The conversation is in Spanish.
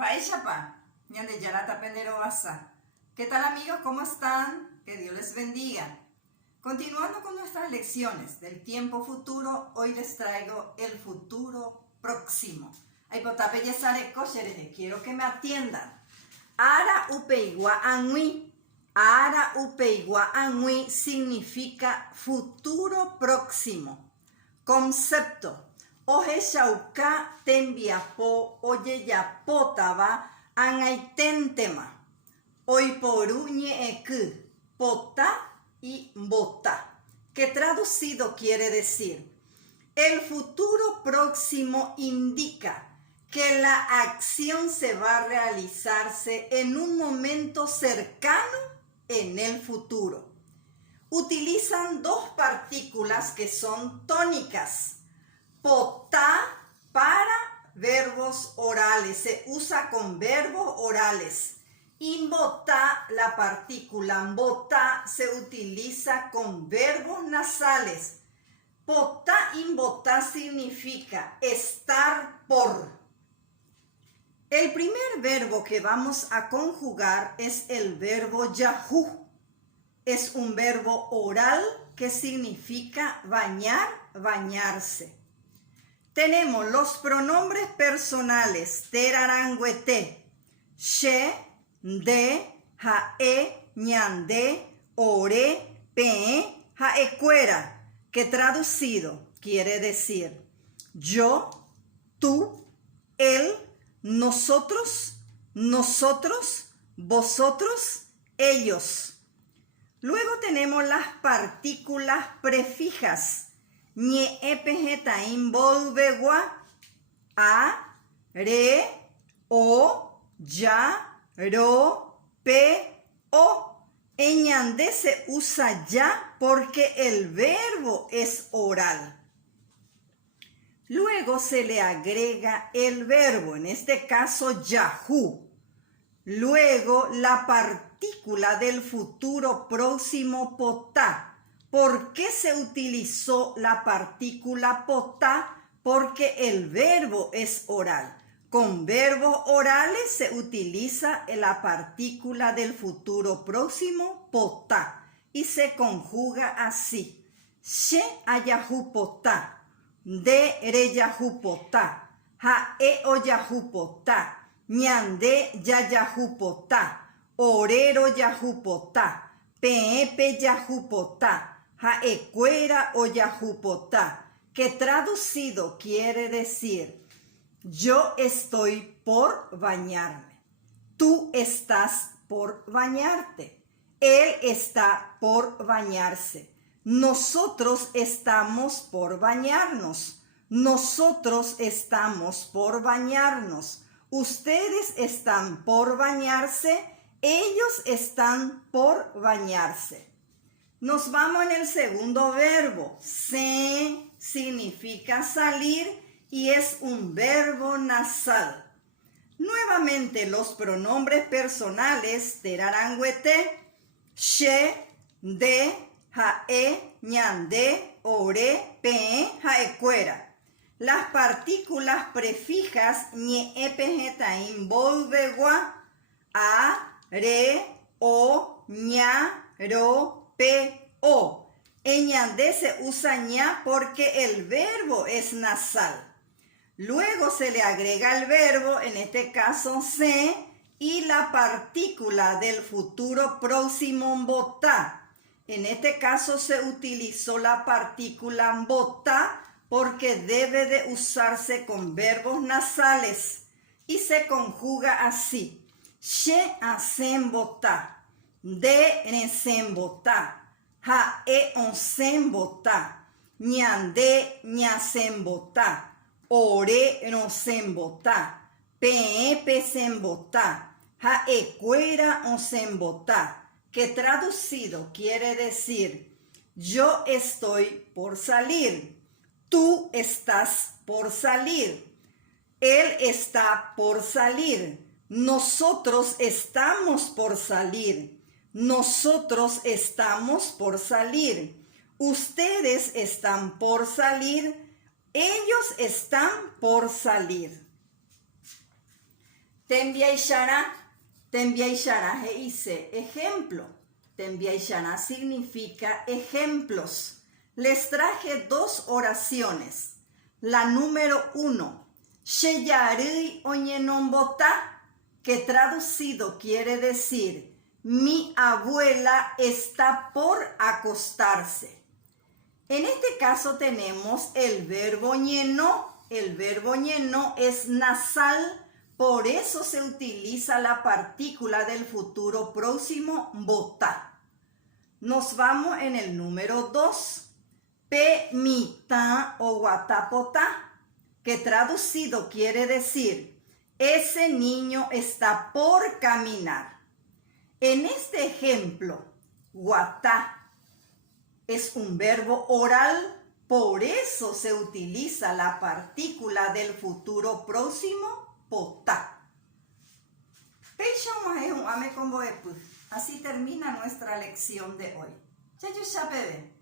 Baishapa, ñande yarata penderoasa. ¿Qué tal amigos? ¿Cómo están? Que Dios les bendiga. Continuando con nuestras lecciones del tiempo futuro, hoy les traigo el futuro próximo. Aipotape yesare kosherede, quiero que me atiendan. Ara upeigua anui. Ara upeigua anui significa futuro próximo. Concepto. Oje shauka tembiapo oyeyapotaba angaitentema. Oiporu ñeeku, pota y bota, que traducido quiere decir: el futuro próximo indica que la acción se va a realizarse en un momento cercano en el futuro. Utilizan dos partículas que son tónicas. Potá para verbos orales, se usa con verbos orales. Imbotá, la partícula mbotá, se utiliza con verbos nasales. Potá imbotá significa estar por. El primer verbo que vamos a conjugar es el verbo yahu. Es un verbo oral que significa bañar, bañarse. Tenemos los pronombres personales terarangüete, she, de, jae, ñande, ore, pe, jaecuera, que traducido quiere decir yo, tú, él, nosotros, nosotros, vosotros, ellos. Luego tenemos las partículas prefijas. Ñe epejeta involvegua, a, re, o, ya, ro, pe, o. En ñandé se usa ya porque el verbo es oral. Luego se le agrega el verbo, en este caso yahu. Luego la partícula del futuro próximo potá. ¿Por qué se utilizó la partícula potá? Porque el verbo es oral. Con verbos orales se utiliza la partícula del futuro próximo potá y se conjuga así: she ayahu potá, de reyahu potá, jae oyahu potá, ñande yayahu potá, orero yahu potá, peepe yahu potá, jaecuera o yahupotá, que traducido quiere decir yo estoy por bañarme, tú estás por bañarte, él está por bañarse, nosotros estamos por bañarnos, nosotros estamos por bañarnos, ustedes están por bañarse, ellos están por bañarse. Nos vamos en el segundo verbo. Se significa salir y es un verbo nasal. Nuevamente los pronombres personales terarangüete, she, de, jae, ñande, ore, pe, jaecuera. Las partículas prefijas ñe, epejeta, involvegua, a, re, o, ña, ro, pe, o. En ñandé se usa ña porque el verbo es nasal. Luego se le agrega el verbo, en este caso se, y la partícula del futuro próximo mbotá. En este caso se utilizó la partícula mbotá porque debe de usarse con verbos nasales y se conjuga así: she hacen botá, de en botá, jae onsen botá, ñande ñasen botá, ore onsen botá, pe pesen botá, jaecuera onsen botá, que traducido quiere decir yo estoy por salir, tú estás por salir, él está por salir, nosotros estamos por salir, nosotros estamos por salir, ustedes están por salir, ellos están por salir. Tembiaishara dice ejemplo. Tembiaishara significa ejemplos. Les traje 2 oraciones. La número 1, Sheyarui oñenombota, que traducido quiere decir mi abuela está por acostarse. En este caso tenemos el verbo ñeno. El verbo ñeno es nasal, por eso se utiliza la partícula del futuro próximo botá. Nos vamos en el número 2. Pe-mi-ta o guatapotá, que traducido quiere decir ese niño está por caminar. En este ejemplo, guatá es un verbo oral, por eso se utiliza la partícula del futuro próximo, potá. Así termina nuestra lección de hoy. Ya yo ya bebé.